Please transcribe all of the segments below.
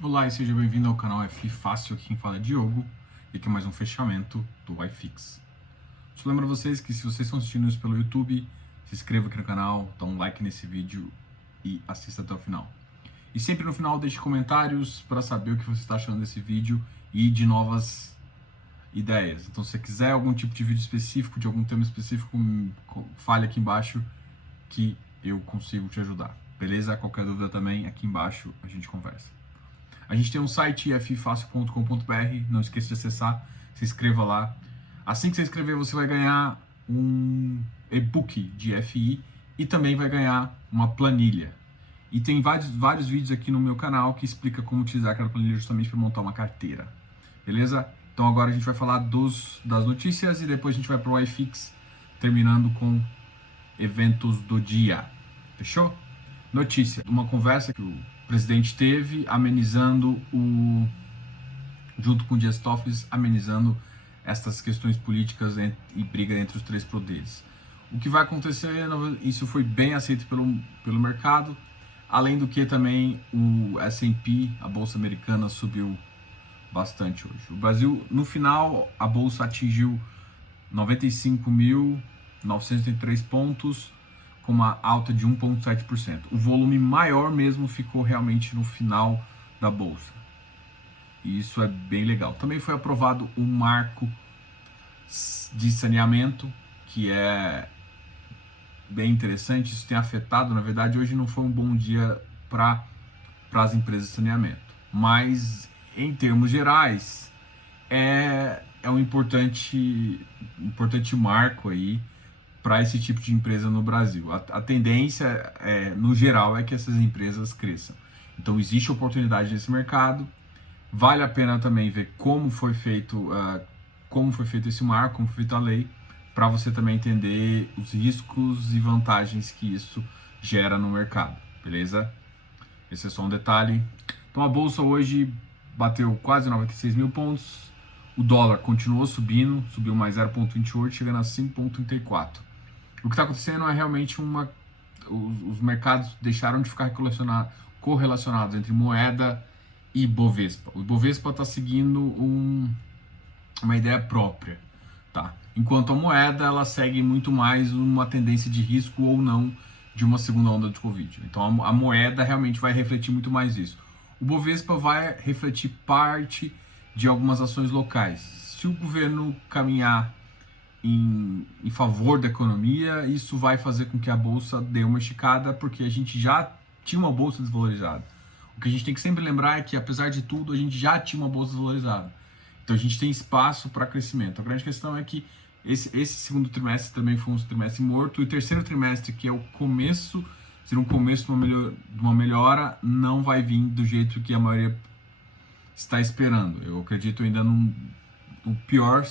Olá e seja bem-vindo ao canal F Fácil, aqui quem fala é Diogo, e aqui é mais um fechamento do iFix. Só lembro a vocês que se vocês estão assistindo isso pelo YouTube, se inscreva aqui no canal, dá um like nesse vídeo e assista até o final. E sempre no final deixe comentários para saber o que você está achando desse vídeo e de novas ideias. Então se você quiser algum tipo de vídeo específico, de algum tema específico, fale aqui embaixo que eu consigo te ajudar. Beleza? Qualquer dúvida também, aqui embaixo a gente conversa. A gente tem um site ffacil.com.br, não esqueça de acessar, se inscreva lá. Assim que você inscrever, você vai ganhar um e-book de FI e também vai ganhar uma planilha. E tem vários vídeos aqui no meu canal que explica como utilizar aquela planilha justamente para montar uma carteira. Beleza? Então agora a gente vai falar das notícias e depois a gente vai para o iFix, terminando com eventos do dia. Fechou? Notícia, uma conversa que o presidente teve, junto com o Dias Toffoli, amenizando estas questões políticas e briga entre os três poderes. O que vai acontecer, isso foi bem aceito pelo mercado, além do que também o S&P, a Bolsa Americana, subiu bastante hoje. O Brasil, no final, a Bolsa atingiu 95.903 pontos, com uma alta de 1,7%. O volume maior mesmo ficou realmente no final da Bolsa. E isso é bem legal. Também foi aprovado um marco de saneamento, que é bem interessante. Isso tem afetado, na verdade, hoje não foi um bom dia para as empresas de saneamento. Mas, em termos gerais, é um importante marco aí para esse tipo de empresa no Brasil. A tendência, no geral, é que essas empresas cresçam. Então, existe oportunidade nesse mercado. Vale a pena também ver como foi feito esse marco, como foi feita a lei, para você também entender os riscos e vantagens que isso gera no mercado, beleza? Esse é só um detalhe. Então, a Bolsa hoje bateu quase 96 mil pontos. O dólar continuou subindo, subiu mais 0,28, chegando a 5,34. O que está acontecendo é realmente os mercados deixaram de ficar correlacionados entre moeda e Bovespa. O Bovespa está seguindo uma ideia própria, tá? Enquanto a moeda ela segue muito mais uma tendência de risco ou não de uma segunda onda de Covid. Então a moeda realmente vai refletir muito mais isso. O Bovespa vai refletir parte de algumas ações locais. Se o governo caminhar em favor da economia, isso vai fazer com que a bolsa dê uma esticada, porque a gente já tinha uma bolsa desvalorizada. O que a gente tem que sempre lembrar é que, apesar de tudo, a gente já tinha uma bolsa desvalorizada. Então a gente tem espaço para crescimento. A grande questão é que esse segundo trimestre também foi um trimestre morto, e o terceiro trimestre, que é o começo, ser um começo de uma melhora, não vai vir do jeito que a maioria está esperando. Eu acredito ainda no pior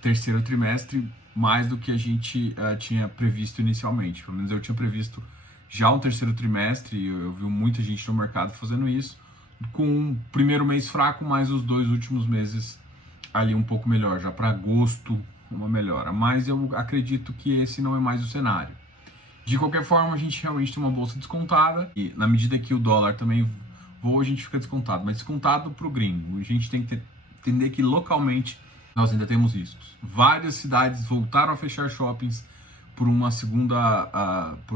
terceiro trimestre, mais do que a gente tinha previsto inicialmente. Pelo menos eu tinha previsto já um terceiro trimestre, e eu vi muita gente no mercado fazendo isso, com o primeiro mês fraco, mas os dois últimos meses ali um pouco melhor, já para agosto uma melhora. Mas eu acredito que esse não é mais o cenário. De qualquer forma, a gente realmente tem uma bolsa descontada, e na medida que o dólar também voa, a gente fica descontado, mas descontado para o gringo. A gente tem que entender que localmente nós ainda temos riscos. Várias cidades voltaram a fechar shoppings por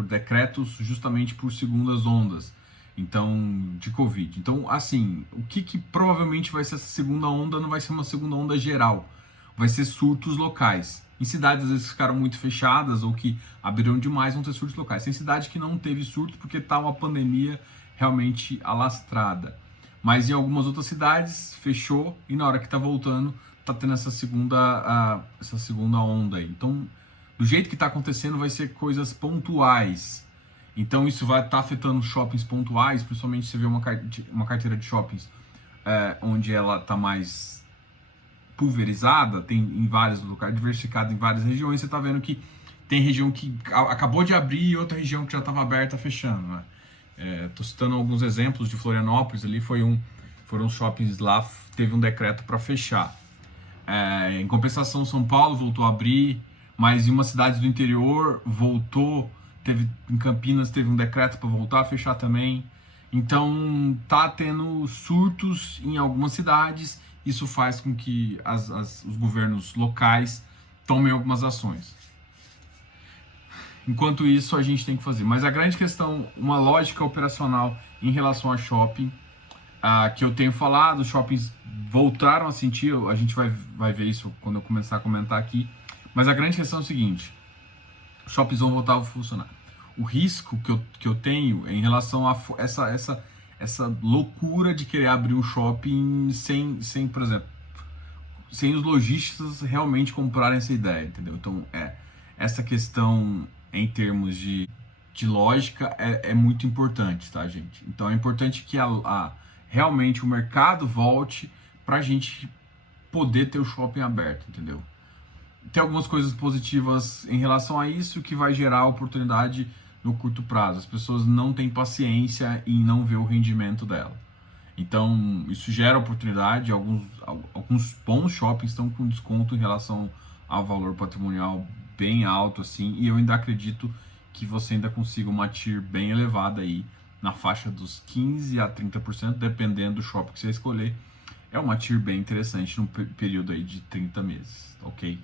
decretos, justamente por segundas ondas, então, de Covid. Então, assim, o que provavelmente vai ser essa segunda onda não vai ser uma segunda onda geral, vai ser surtos locais. Em cidades, às vezes, que ficaram muito fechadas ou que abriram demais, vão ter surtos locais. Tem cidade que não teve surto porque está uma pandemia realmente alastrada. Mas em algumas outras cidades, fechou, e na hora que está voltando, tá tendo essa segunda onda aí. Então, do jeito que está acontecendo, vai ser coisas pontuais. Então, isso vai estar afetando shoppings pontuais, principalmente se você vê uma carteira de shoppings onde ela está mais pulverizada, tem em vários lugares, diversificada em várias regiões, você está vendo que tem região que acabou de abrir e outra região que já estava aberta fechando, né? Estou citando alguns exemplos de Florianópolis, ali foram shoppings lá, teve um decreto para fechar. Em compensação, São Paulo voltou a abrir, mas em umas cidades do interior voltou, em Campinas teve um decreto para voltar a fechar também. Então tá tendo surtos em algumas cidades, isso faz com que os governos locais tomem algumas ações. Enquanto isso, a gente tem que fazer. Mas a grande questão, uma lógica operacional em relação a shopping, que eu tenho falado, os shoppings voltaram a sentir, a gente vai ver isso quando eu começar a comentar aqui, mas a grande questão é o seguinte, os shoppings vão voltar a funcionar. O risco que eu tenho em relação a essa loucura de querer abrir um shopping sem, por exemplo, sem os lojistas realmente comprarem essa ideia, entendeu? Então, essa questão em termos de lógica é muito importante, tá, gente? Então, é importante que realmente o mercado volte para a gente poder ter o shopping aberto, entendeu? Tem algumas coisas positivas em relação a isso que vai gerar oportunidade no curto prazo. As pessoas não têm paciência em não ver o rendimento dela. Então, isso gera oportunidade. Alguns bons shoppings estão com desconto em relação ao valor patrimonial bem alto, assim, e eu ainda acredito que você ainda consiga uma TIR bem elevada aí, na faixa dos 15% a 30%, dependendo do shopping que você escolher. É uma TIR bem interessante num período aí de 30 meses, ok?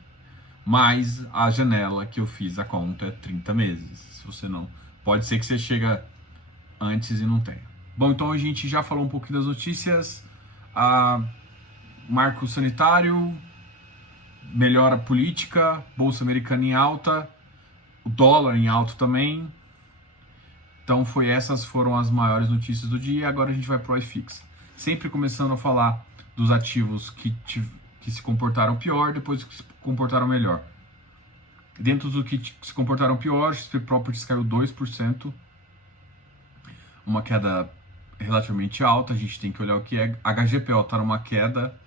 Mas a janela que eu fiz a conta é 30 meses. Se você não... Pode ser que você chega antes e não tenha. Bom, então a gente já falou um pouquinho das notícias. Marco sanitário, melhora política, Bolsa Americana em alta, o dólar em alta também. Então essas foram as maiores notícias do dia. Agora a gente vai para o iFix. Sempre começando a falar dos ativos que se comportaram pior, depois que se comportaram melhor. Dentro do que se comportaram pior, XP Properties caiu 2%, uma queda relativamente alta. A gente tem que olhar o que é. HGPO está numa queda,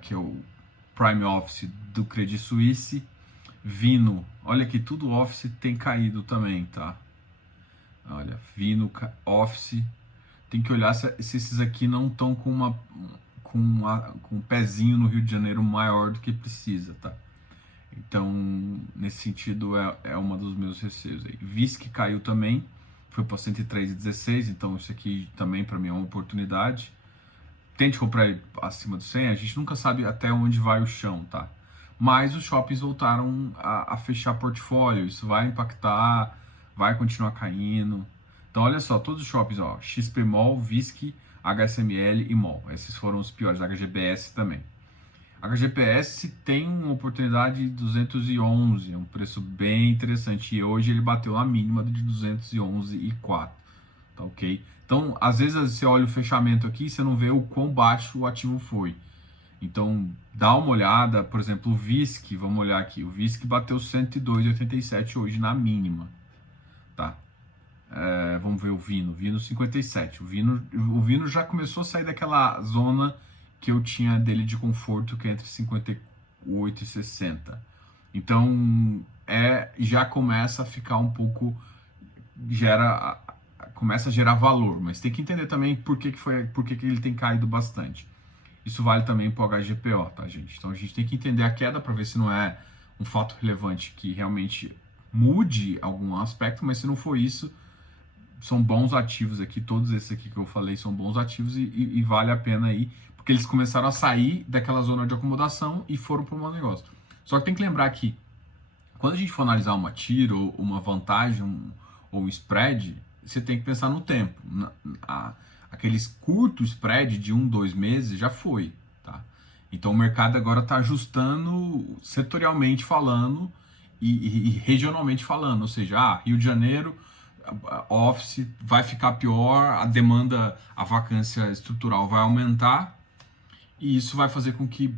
que é o Prime Office do Credit Suisse. Vino, olha que tudo Office tem caído também, tá? Olha, Vino, Office, tem que olhar se esses aqui não estão com um pezinho no Rio de Janeiro maior do que precisa, tá? Então, nesse sentido, é uma dos meus receios aí. VISC caiu também, foi para 103,16, então isso aqui também para mim é uma oportunidade. Tente comprar ele acima do 100, a gente nunca sabe até onde vai o chão, tá? Mas os shoppings voltaram a fechar portfólio, isso vai impactar, vai continuar caindo. Então, olha só, todos os shoppings, ó, XP Mall, VISC, HSML e Mall. Esses foram os piores, HGBS também. HGPS tem uma oportunidade de 211, é um preço bem interessante. E hoje ele bateu a mínima de 211,4, tá ok? Então, às vezes você olha o fechamento aqui e você não vê o quão baixo o ativo foi. Então, dá uma olhada, por exemplo, o VISC, vamos olhar aqui. O VISC bateu 102,87 hoje na mínima, tá? Vamos ver o Vino 57. O Vino já começou a sair daquela zona que eu tinha dele de conforto, que é entre 58 e 60. Então, já começa a ficar um pouco... começa a gerar valor, mas tem que entender também por que ele tem caído bastante. Isso vale também para o HGPO, tá, gente? Então, a gente tem que entender a queda para ver se não é um fato relevante que realmente mude algum aspecto, mas se não for isso, são bons ativos aqui, todos esses aqui que eu falei são bons ativos e vale a pena aí, porque eles começaram a sair daquela zona de acomodação e foram para um bom negócio. Só que tem que lembrar que quando a gente for analisar uma TIR ou uma vantagem ou um spread, você tem que pensar no tempo. Aqueles curtos spread de 2 meses já foi, tá? Então o mercado agora está ajustando setorialmente falando e regionalmente falando, ou seja, Rio de Janeiro, Office vai ficar pior, a demanda, a vacância estrutural vai aumentar e isso vai fazer com que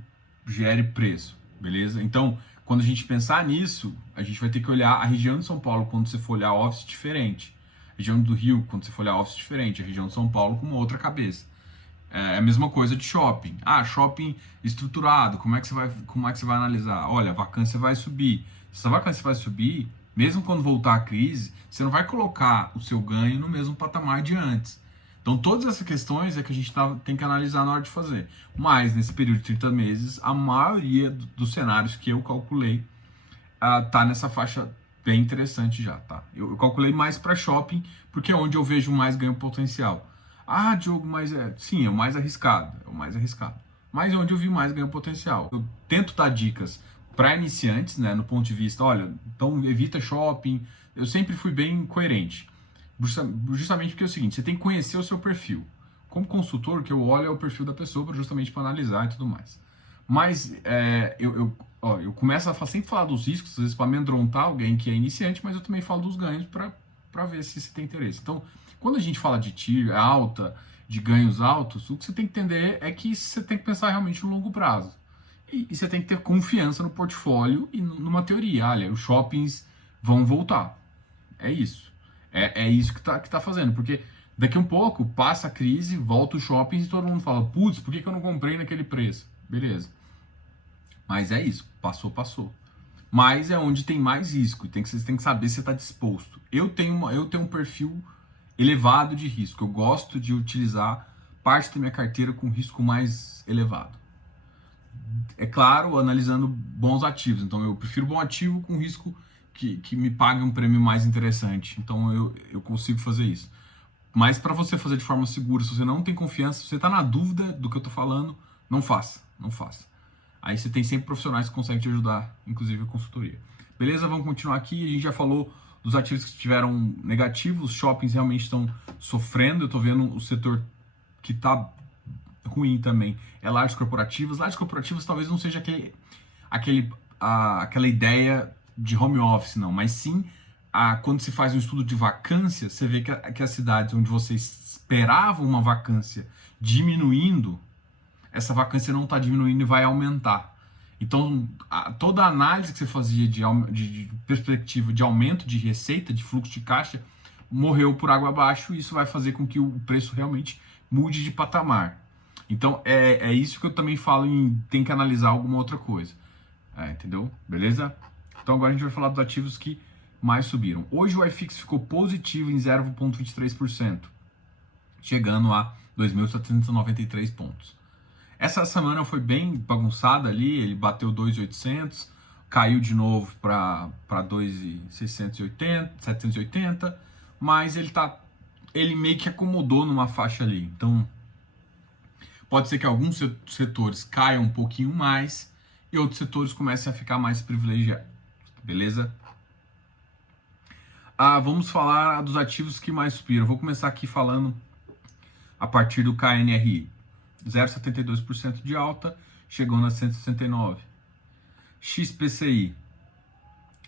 gere preço, beleza? Então, quando a gente pensar nisso, a gente vai ter que olhar a região de São Paulo quando você for olhar Office diferente, a região do Rio quando você for olhar Office diferente, a região de São Paulo com uma outra cabeça. É a mesma coisa de shopping. Shopping estruturado, como é que você vai analisar? Olha, a vacância vai subir. Se a vacância vai subir, mesmo quando voltar a crise, você não vai colocar o seu ganho no mesmo patamar de antes. Então, todas essas questões é que a gente tem que analisar na hora de fazer. Mas, nesse período de 30 meses, a maioria dos cenários que eu calculei está nessa faixa bem interessante já, tá? Eu calculei mais para shopping, porque é onde eu vejo mais ganho potencial. Ah, Diogo, mas sim, é o mais arriscado, é o mais arriscado. Mas é onde eu vi mais ganho potencial. Eu tento dar dicas para iniciantes, né, no ponto de vista, olha, então evita shopping. Eu sempre fui bem coerente. Justamente porque é o seguinte, você tem que conhecer o seu perfil. Como consultor, o que eu olho é o perfil da pessoa justamente para analisar e tudo mais. Mas eu começo a sempre falar dos riscos, às vezes para amedrontar alguém que é iniciante, mas eu também falo dos ganhos para ver se você tem interesse. Então, quando a gente fala de TIR alta, de ganhos altos, o que você tem que entender é que você tem que pensar realmente no longo prazo. E você tem que ter confiança no portfólio e numa teoria. Olha, os shoppings vão voltar. É isso. É isso que tá fazendo. Porque daqui a um pouco passa a crise, volta os shoppings e todo mundo fala: putz, por que eu não comprei naquele preço? Beleza. Mas é isso. Passou. Mas é onde tem mais risco. Você tem que saber se você está disposto. Eu tenho um perfil elevado de risco. Eu gosto de utilizar parte da minha carteira com risco mais elevado. É claro, analisando bons ativos. Então, eu prefiro bom ativo com risco que me pague um prêmio mais interessante. Então, eu consigo fazer isso. Mas para você fazer de forma segura, se você não tem confiança, se você está na dúvida do que eu estou falando, não faça. Aí você tem sempre profissionais que conseguem te ajudar, inclusive a consultoria. Beleza? Vamos continuar aqui. A gente já falou dos ativos que tiveram negativos. Os shoppings realmente estão sofrendo. Eu estou vendo o setor que está ruim também é lajes corporativas. Lajes corporativas talvez não seja aquela ideia de home office, não, mas sim quando se faz um estudo de vacância, você vê que as cidades onde você esperava uma vacância diminuindo, essa vacância não está diminuindo e vai aumentar. Então, toda a análise que você fazia de perspectiva de aumento de receita, de fluxo de caixa, morreu por água abaixo, e isso vai fazer com que o preço realmente mude de patamar. Então, é isso que eu também falo tem que analisar alguma outra coisa. Entendeu? Beleza? Então, agora a gente vai falar dos ativos que mais subiram. Hoje o iFix ficou positivo em 0,23%, chegando a 2.793 pontos. Essa semana foi bem bagunçada ali, ele bateu 2.800, caiu de novo para 2.680, 780, mas ele meio que acomodou numa faixa ali. Então, pode ser que alguns setores caiam um pouquinho mais e outros setores comecem a ficar mais privilegiados. Beleza? Vamos falar dos ativos que mais subiram. Eu vou começar aqui falando a partir do KNRI. 0,72% de alta, chegou na 169. XPCI,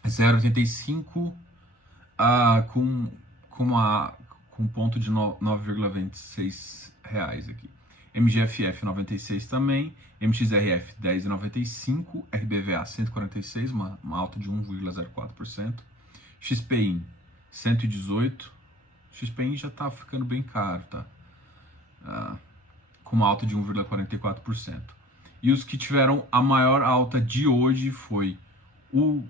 0,85, com ponto de 9,26 reais aqui. MGFF 96 também, MXRF 10,95, RBVA 146, uma alta de 1,04%. XPIN 118, XPIN já tá ficando bem caro, tá? Com uma alta de 1,44%. E os que tiveram a maior alta de hoje foi o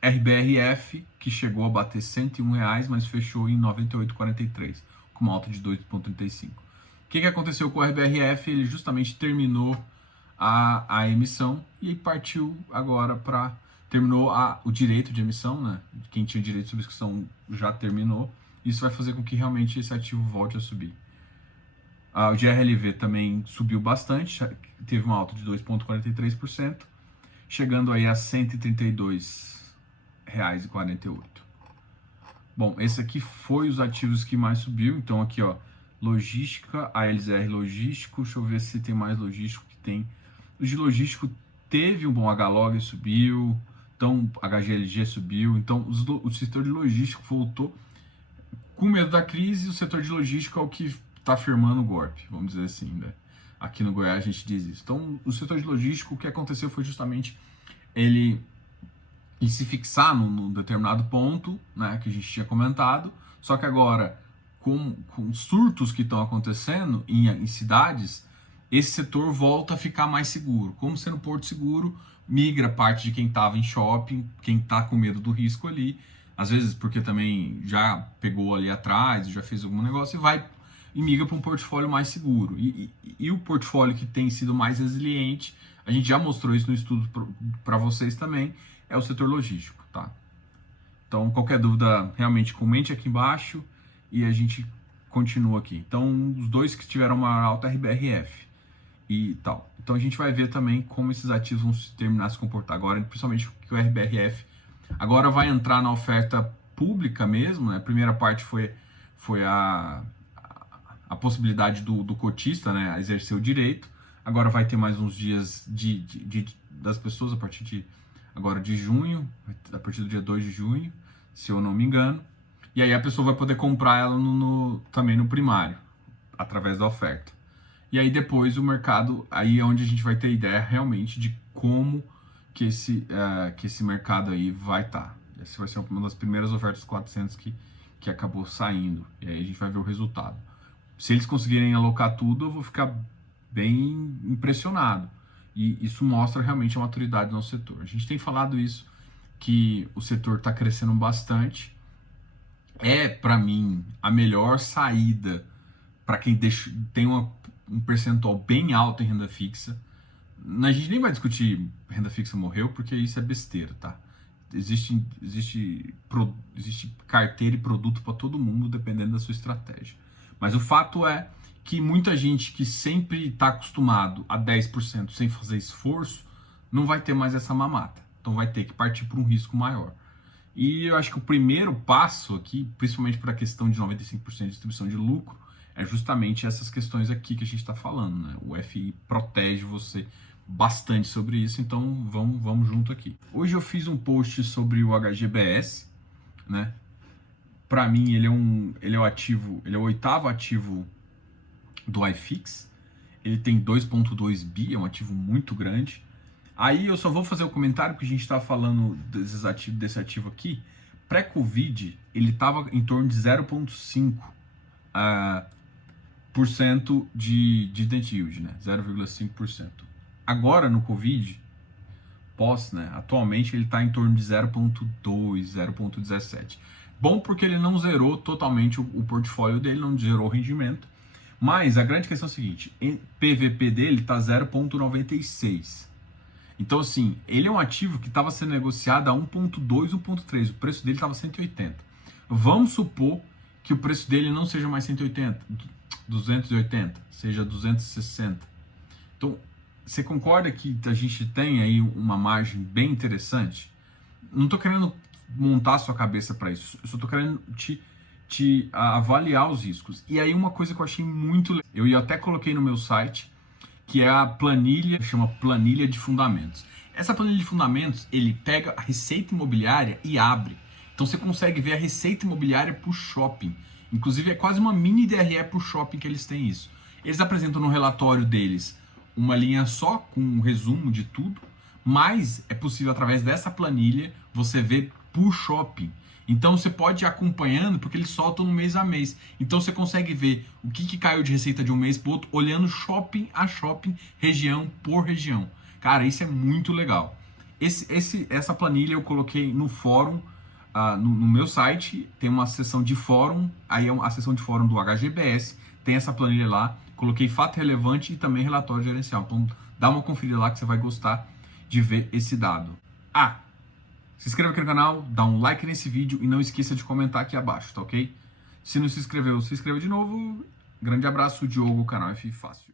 RBRF, que chegou a bater R$101, mas fechou em 98,43, com uma alta de 2,35. O que aconteceu com o RBRF? Ele justamente terminou a emissão e partiu agora terminou o direito de emissão, né? Quem tinha direito de subscrição já terminou. Isso vai fazer com que realmente esse ativo volte a subir. O GRLV também subiu bastante, teve uma alta de 2,43%, chegando aí a R$ 132,48. Bom, esse aqui foi os ativos que mais subiu. Então aqui, ó, logística, ALZR logístico, deixa eu ver se tem mais logístico que tem. O de logístico teve um bom HLOG, subiu, então HGLG subiu, então o setor de logístico voltou com medo da crise. O setor de logística é o que está firmando o golpe, vamos dizer assim, né? Aqui no Goiás a gente diz isso. Então, o setor de logístico, o que aconteceu foi justamente ele se fixar num determinado ponto, né, que a gente tinha comentado, só que agora, com surtos que estão acontecendo em cidades, esse setor volta a ficar mais seguro. Como sendo Porto Seguro, migra parte de quem estava em shopping, quem está com medo do risco ali, às vezes porque também já pegou ali atrás, já fez algum negócio e migra para um portfólio mais seguro. E o portfólio que tem sido mais resiliente, a gente já mostrou isso no estudo para vocês também, é o setor logístico, tá? Então, qualquer dúvida, realmente comente aqui embaixo e a gente continua aqui. Então, os dois que tiveram uma alta RBRF e tal. Então, a gente vai ver também como esses ativos vão terminar a se comportar agora, principalmente que o RBRF agora vai entrar na oferta pública mesmo, né? A primeira parte foi a possibilidade do cotista, né, a exercer o direito. Agora vai ter mais uns dias das pessoas a partir de junho, a partir do dia 2 de junho, se eu não me engano. E aí a pessoa vai poder comprar ela também no primário, através da oferta. E aí depois o mercado, aí é onde a gente vai ter ideia realmente de como que esse mercado aí vai estar. Essa vai ser uma das primeiras ofertas 400 que acabou saindo. E aí a gente vai ver o resultado. Se eles conseguirem alocar tudo, eu vou ficar bem impressionado. E isso mostra realmente a maturidade do nosso setor. A gente tem falado isso, que o setor está crescendo bastante. É, para mim, a melhor saída para quem tem um percentual bem alto em renda fixa. A gente nem vai discutir renda fixa morreu, porque isso é besteira, tá? Existe carteira e produto para todo mundo, dependendo da sua estratégia. Mas o fato é que muita gente que sempre está acostumado a 10% sem fazer esforço, não vai ter mais essa mamata. Então vai ter que partir para um risco maior. E eu acho que o primeiro passo aqui, principalmente para a questão de 95% de distribuição de lucro, é justamente essas questões aqui que a gente está falando, né? O FI protege você bastante sobre isso, então vamos junto aqui. Hoje eu fiz um post sobre o HGBS, né? Para mim ele é o oitavo ativo do iFix. Ele tem 2.2 bi, é um ativo muito grande. Aí eu só vou fazer o comentário porque a gente está falando desse ativo aqui. Pré-Covid, ele estava em torno de 0,5% de dividend yield, né? 0,5%. Agora, no Covid, né? Atualmente ele está em torno de 0,2%, 0,17%. Bom porque ele não zerou totalmente o portfólio dele, não zerou o rendimento. Mas a grande questão é a seguinte, o PVP dele está 0,96%. Então, assim, ele é um ativo que estava sendo negociado a 1,2, 1,3. O preço dele estava 180. Vamos supor que o preço dele não seja mais 180, 280, seja 260. Então, você concorda que a gente tem aí uma margem bem interessante? Não estou querendo montar a sua cabeça para isso. Eu só estou querendo te avaliar os riscos. E aí uma coisa que eu achei muito legal, eu até coloquei no meu site, que é a planilha, chama planilha de fundamentos. Essa planilha de fundamentos, ele pega a receita imobiliária e abre. Então você consegue ver a receita imobiliária por shopping. Inclusive é quase uma mini DRE por shopping que eles têm isso. Eles apresentam no relatório deles uma linha só, com um resumo de tudo, mas é possível através dessa planilha você ver por shopping. Então você pode ir acompanhando, porque eles soltam no mês a mês. Então você consegue ver o que caiu de receita de um mês para o outro, olhando shopping a shopping, região por região. Cara, isso é muito legal. Essa planilha eu coloquei no fórum, no meu site, tem uma seção de fórum, aí é a seção de fórum do HGBS, tem essa planilha lá, coloquei fato relevante e também relatório gerencial. Então dá uma conferida lá que você vai gostar de ver esse dado. Se inscreva aqui no canal, dá um like nesse vídeo e não esqueça de comentar aqui abaixo, tá ok? Se não se inscreveu, se inscreva de novo. Grande abraço, Diogo, canal F Fácil.